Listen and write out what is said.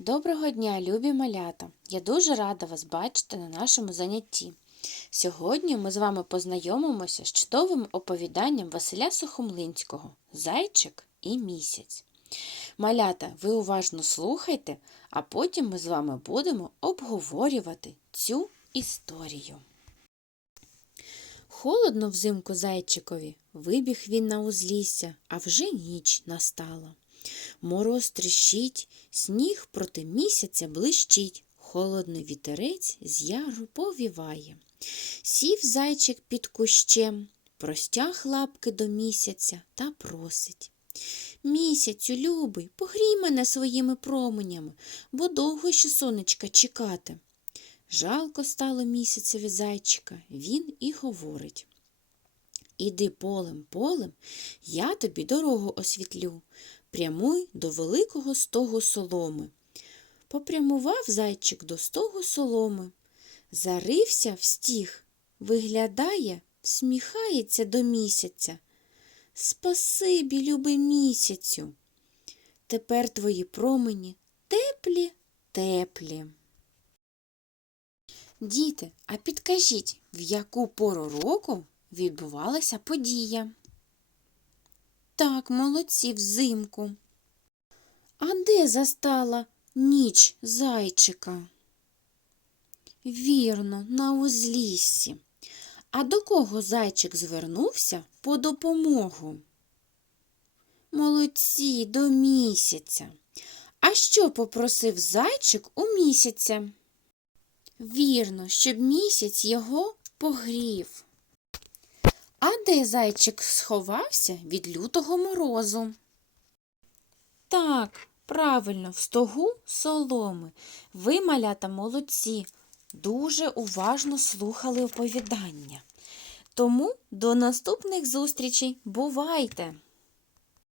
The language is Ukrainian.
Доброго дня, любі малята! Я дуже рада вас бачити на нашому занятті. Сьогодні ми з вами познайомимося з чудовим оповіданням Василя Сухомлинського Зайчик і місяць. Малята, ви уважно слухайте, а потім ми з вами будемо обговорювати цю історію. Холодно взимку зайчикові, вибіг він на узлісся, а вже ніч настала. Мороз тріщить, сніг проти місяця блищить, холодний вітерець з яру повіває. Сів зайчик під кущем, простяг лапки до місяця та просить. Місяцю, любий, погрій мене своїми променями, бо довго ще сонечка чекати. Жалко стало місяцеві зайчика, він і говорить. Іди полем полем, я тобі дорогу освітлю, прямуй до великого стогу соломи. Попрямував зайчик до стогу соломи, зарився в стіг, виглядає, всміхається до місяця. Спасибі, любий місяцю. Тепер твої промені теплі, теплі. Діти, а підкажіть, в яку пору року відбувалася подія? Так, молодці, взимку. А де застала ніч зайчика? Вірно, на узліссі. А до кого зайчик звернувся по допомогу? Молодці, до місяця. А що попросив зайчик у місяця? Вірно, щоб місяць його погрів. А де зайчик сховався від лютого морозу? Так, правильно, в стогу соломи. Ви, малята, молодці, дуже уважно слухали оповідання. Тому до наступних зустрічей. Бувайте!